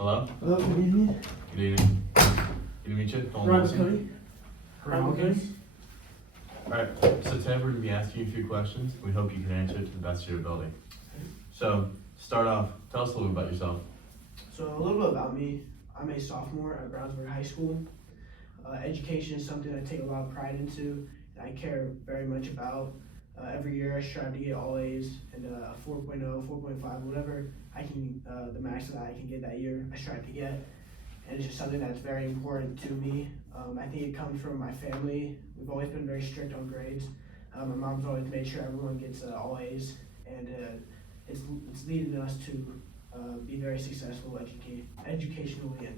Hello? Hello, good evening. Good evening. Good to meet you. Dolan Wilson. Boccone. Alright, so today we're going to be asking you a few questions. We hope you can answer it to the best of your ability. So, start off, tell us a little bit about yourself. So a little bit about me. I'm a sophomore at Brownsburg High School. Education is something I take a lot of pride into and I care very much about. Every year I strive to get all A's and 4.0, 4.5, whatever I can, the max that I can get that year, I strive to get. And it's just something that's very important to me. I think it comes from my family. We've always been very strict on grades. My mom's always made sure everyone gets all A's, and it's leading us to be very successful educationally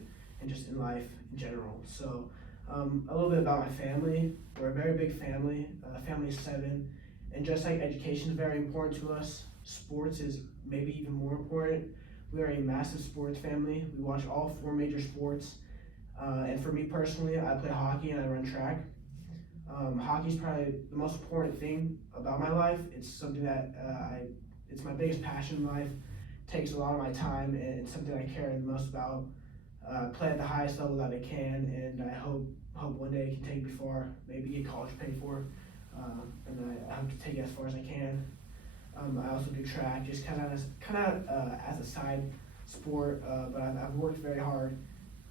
and just in life in general. So a little bit about my family. We're a very big family, family of 7, and just like education is very important to us, sports is maybe even more important. We are a massive sports family. We watch all 4 major sports. And for me personally, I play hockey and I run track. Hockey is probably the most important thing about my life. It's something that it's my biggest passion in life. It takes a lot of my time and it's something I care the most about. Play at the highest level that I can, and I hope one day I can take it far, maybe get college paid for, and I hope to take it as far as I can. I also do track, just kind of as a side sport, but I've worked very hard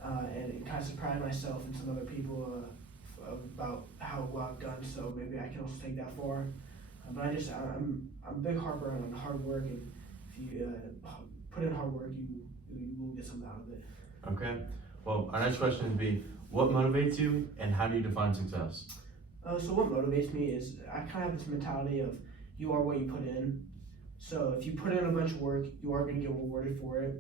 and kind of surprised myself and some other people about how well I've done. So maybe I can also take that far. But I'm a big harper on hard work, and if you put in hard work, you will get something out of it. Okay. Well, our next question would be, what motivates you and how do you define success? So what motivates me is I kind of have this mentality of you are what you put in. So if you put in a bunch of work, you are going to get rewarded for it.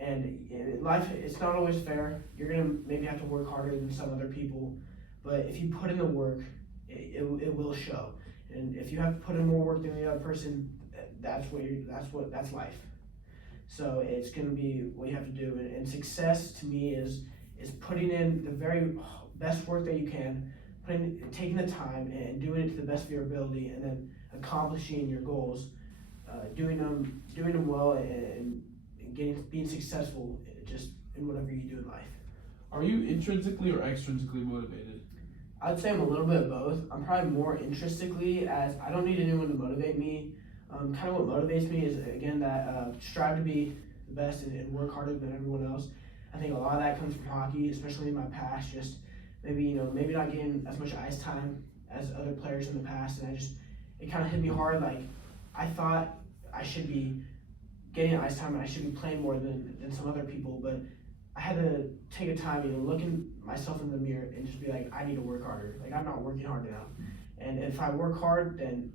And in life, it's not always fair. You're going to maybe have to work harder than some other people. But if you put in the work, it will show. And if you have to put in more work than the other person, that's life. So it's going to be what you have to do. And success to me is putting in the very best work that you can, taking the time and doing it to the best of your ability, and then accomplishing your goals, doing them well, and being successful just in whatever you do in life. Are you intrinsically or extrinsically motivated? I'd say I'm a little bit of both. I'm probably more intrinsically, as I don't need anyone to motivate me. Kind of what motivates me is, again, that strive to be the best and work harder than everyone else. I think a lot of that comes from hockey, especially in my past. Just maybe not getting as much ice time as other players in the past, and it kind of hit me hard. Like I thought I should be getting ice time and I should be playing more than some other people, but I had to take a time, looking myself in the mirror and just be like, I need to work harder. Like I'm not working hard enough, and if I work hard, then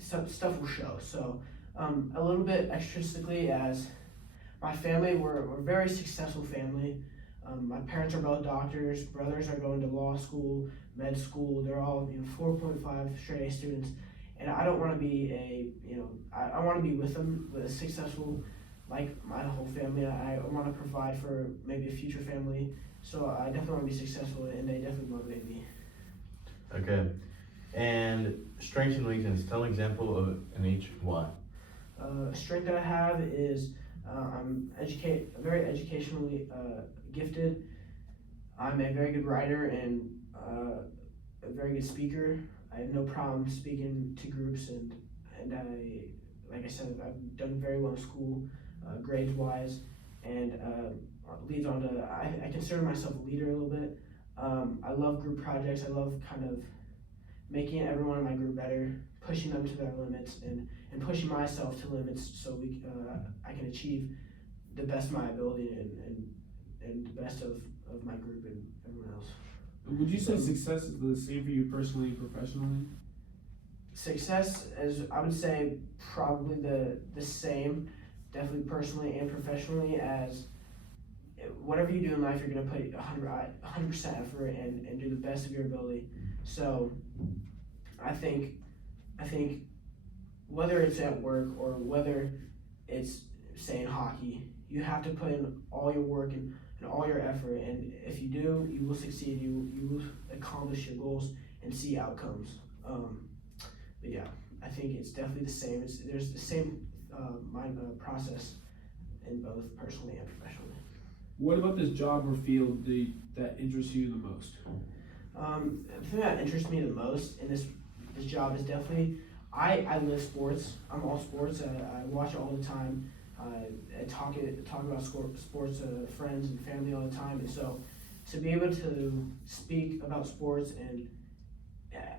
some stuff will show. So a little bit extrinsically, as my family, we're a very successful family. My parents are both doctors, brothers are going to law school, med school, they're all 4.5 straight A students. And I don't want to be I want to be with them, with a successful, like my whole family. I want to provide for maybe a future family. So I definitely want to be successful, and they definitely motivate me. Okay. And strengths and weaknesses, tell an example of an each, why? A strength that I have is I'm very educationally gifted. I'm a very good writer and a very good speaker. I have no problem speaking to groups, and like I said, I've done very well in school, grades wise, and leads on to I consider myself a leader a little bit. I love group projects. I love kind of making everyone in my group better, pushing them to their limits, and pushing myself to limits so I can achieve the best of my ability and the best of my group and everyone else. Would you say success is the same for you personally and professionally? Success is, I would say, probably the same, definitely personally and professionally, as whatever you do in life, you're going to put 100% effort and do the best of your ability. So I think whether it's at work or whether it's, say, in hockey, you have to put in all your work and all your effort, and if you do, you will succeed. You will accomplish your goals and see outcomes. But yeah, I think it's definitely the same. There's the same process in both personally and professionally. What about this job or field that interests you the most? The thing that interests me the most in this job is definitely I live sports. I'm all sports. I watch it all the time. I talk about sports to friends and family all the time, and so to be able to speak about sports, and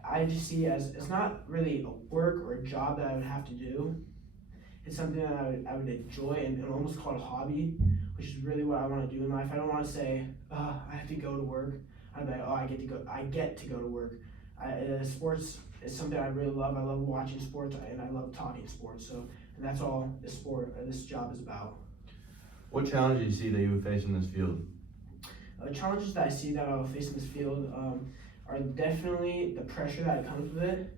I just see it as it's not really a work or a job that I would have to do. It's something that I would enjoy and almost call it a hobby, which is really what I want to do in life. I don't want to say I have to go to work. I'd be like, oh, I get to go to work. Sports is something I really love. I love watching sports and I love talking sports. So, and that's all this job is about. What challenges do you see that you would face in this field? Challenges that I see that I will face in this field are definitely the pressure that comes with it.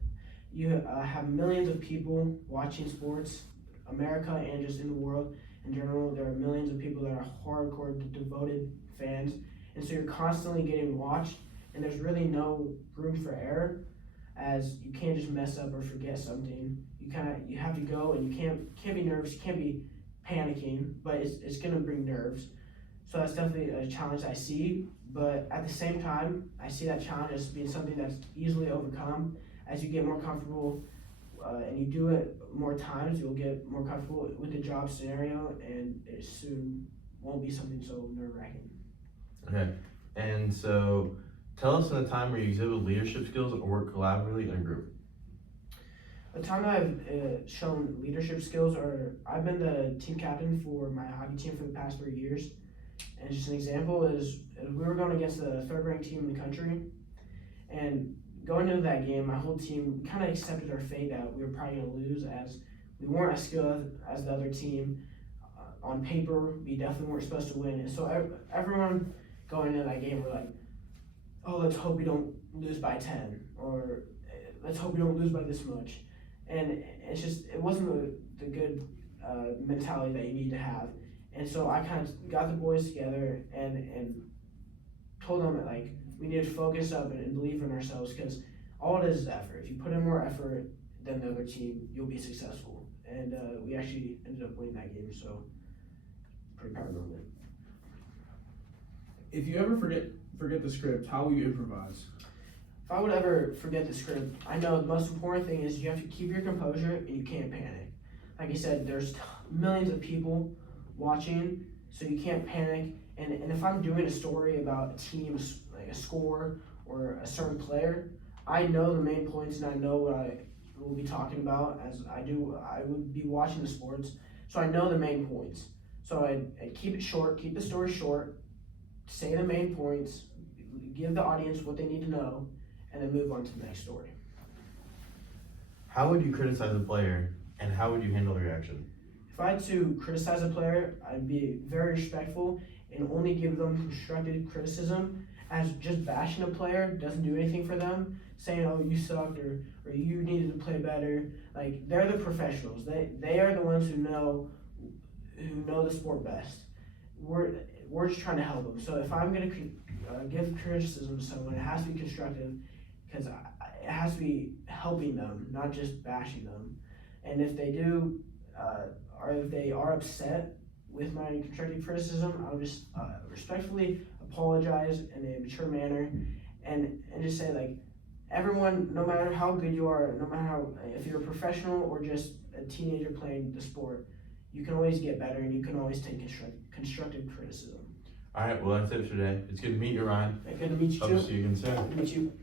You have millions of people watching sports, America and just in the world in general. There are millions of people that are hardcore, devoted fans, and so you're constantly getting watched, and there's really no room for error, as you can't just mess up or forget something. You have to go, and you can't be nervous, you can't be panicking, but it's gonna bring nerves. So that's definitely a challenge I see, but at the same time, I see that challenge as being something that's easily overcome. As you get more comfortable and you do it more times, you'll get more comfortable with the job scenario, and it soon won't be something so nerve-wracking. Okay, and so tell us in a time where you exhibit leadership skills or work collaboratively in a group. A time that I've shown leadership skills, or I've been the team captain for my hockey team for the past 3 years. And just an example is we were going against the third-ranked team in the country, and going into that game, my whole team kind of accepted our fate that we were probably going to lose, as we weren't as skilled as the other team. On paper, we definitely weren't supposed to win, and so everyone going into that game were like, oh, let's hope we don't lose by 10, or let's hope we don't lose by this much. And it's just, it wasn't the good mentality that you need to have. And so I kind of got the boys together and told them that, like, we need to focus up and believe in ourselves, because all it is effort. If you put in more effort than the other team, you'll be successful. And we actually ended up winning that game, so pretty proud of it. If you ever forget the script, how will you improvise? If I would ever forget the script, I know the most important thing is you have to keep your composure and you can't panic. Like I said, there's millions of people watching, so you can't panic. And if I'm doing a story about a team, like a score or a certain player, I know the main points and I know what I will be talking about, as I would be watching the sports, so I know the main points. So I keep it short, keep the story short, say the main points, give the audience what they need to know, and then move on to the next story. How would you criticize a player, and how would you handle the reaction? If I had to criticize a player, I'd be very respectful and only give them constructive criticism, as just bashing a player doesn't do anything for them. Saying, oh, you sucked, or you needed to play better. Like, they're the professionals. They are the ones who know the sport best. We're just trying to help them. So if I'm going to give criticism to someone, it has to be constructive, because it has to be helping them, not just bashing them. And if they do, or if they are upset with my constructive criticism, I'll just respectfully apologize in a mature manner, and just say, like, everyone, no matter how good you are, no matter how, if you're a professional or just a teenager playing the sport, you can always get better, and you can always take constructive criticism. All right, well, that's it for today. It's good to meet you, Ryan. Good to meet you Hope too. to see you again soon. Good to meet you.